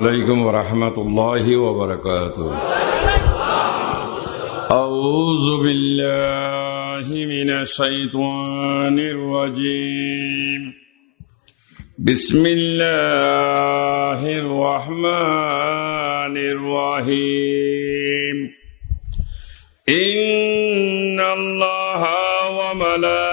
عليكم ورحمة الله وبركاته أعوذ بالله من الشيطان الرجيم بسم الله الرحمن الرحيم إن الله وملائكته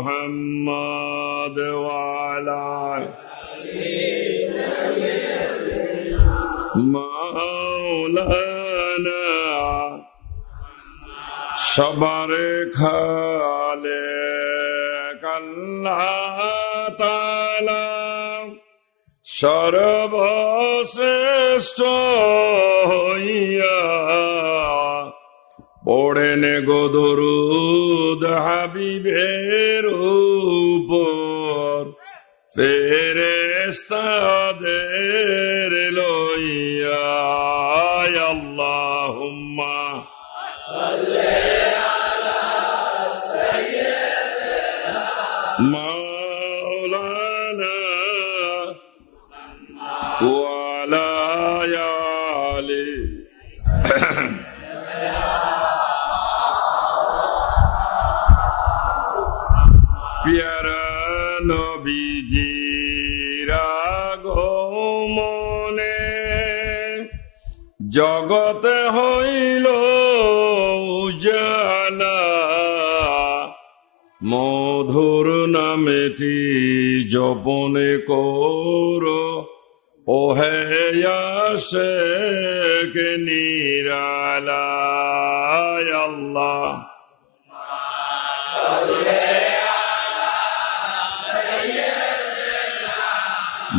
محمد وعلى مولانا সবার খালে কাল্লাহ তালা সর্বশ্রেষ্ঠ হইয়া পড়েন গো দরুদ হাবিবের উপর। ফেরেস্তাদের লইয়া পেয়ারা জগতে হইল মধুর নামেটি জপনে কর। ওহে আসে কে নিরালা আল্লাহ।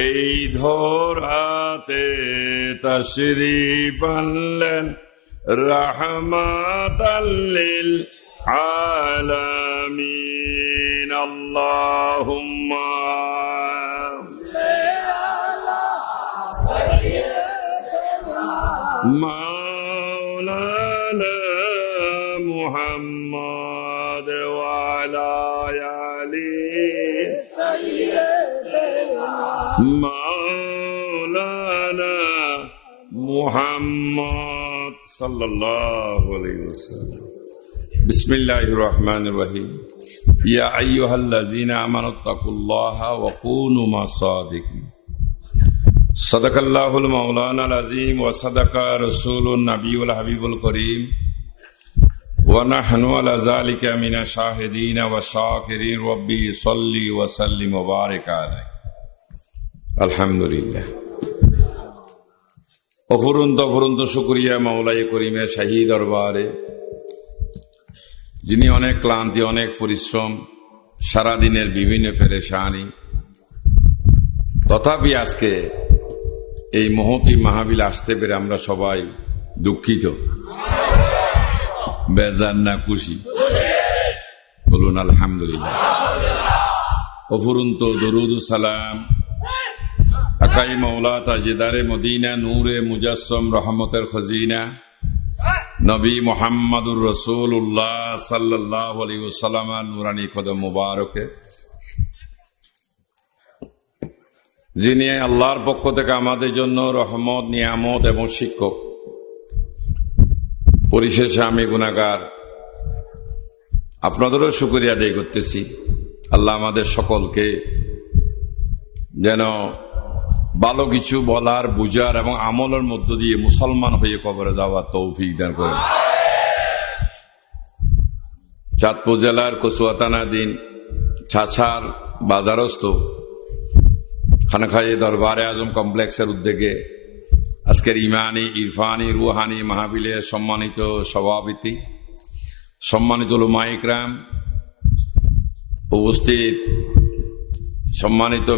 এই ধরাতে তশরি পারলেন রহমাত আল্লিল আলামিন আল্লাহুম্মা مولانا محمد وعلى آله مولانا محمد صلی اللہ علیہ وسلم۔ بسم اللہ الرحمن الرحیم۔ یا ایوہ الذین آمنوا اتقوا اللہ وقونوا ما صادقی صدق اللہ المولانا العظیم وصدق رسول النبی الحبیب القریم ونحن على ذلك من شاہدین و شاکرین۔ ربی صلی وسلم مبارک علیہ۔ আলহামদুলিল্লাহ। অফুরন্ত অফুরন্ত শুক্রিয়া মাওলাই করিমের শাহী দরবারে, যিনি অনেক ক্লান্তি, অনেক পরিশ্রম, সারাদিনের বিভিন্ন পেরেশানি, তথাপি আজকে এই মহতি মাহাবিল আসতে পেরে আমরা সবাই দুঃখিত। বেজার না খুশি। বলুন, আলহামদুলিল্লাহ। অফুরন্ত দরুদ সালাম আকাই মৌলা তাজেদারে মদিনা, নূরে মুজাসম রহমতের খজিনা। নবী মোহাম্মদুর রসুল্লাহ সাল্লাহ আলী সাল্লামা নুরানি কদম মুবারকে। যিনি আল্লাহর পক্ষ থেকে আমাদের জন্য রহমত, নিয়ামত এবং শিক্ষক। পরিশেষে আমি গুণাগার আপনাদেরও শুক্রিয়া আদায় করতেছি। আল্লাহ আমাদের সকলকে যেন ভালো কিছু বলার, বুঝার এবং আমলের মধ্য দিয়ে মুসলমান হয়ে কবরে যাওয়ার তৌফিক দান করেন। চাঁদপুর জেলার কচুয়াতানাদিন ছাছার বাজারস্থ খানখাই দরবারে আজম কমপ্লেক্সের উদ্যোগে আজকের ইমানি, ইরফানি, রুহানি মাহাবিলের সম্মানিত সভাপতি, সম্মানিত লুমাইকরাম উপস্থিত, সম্মানিত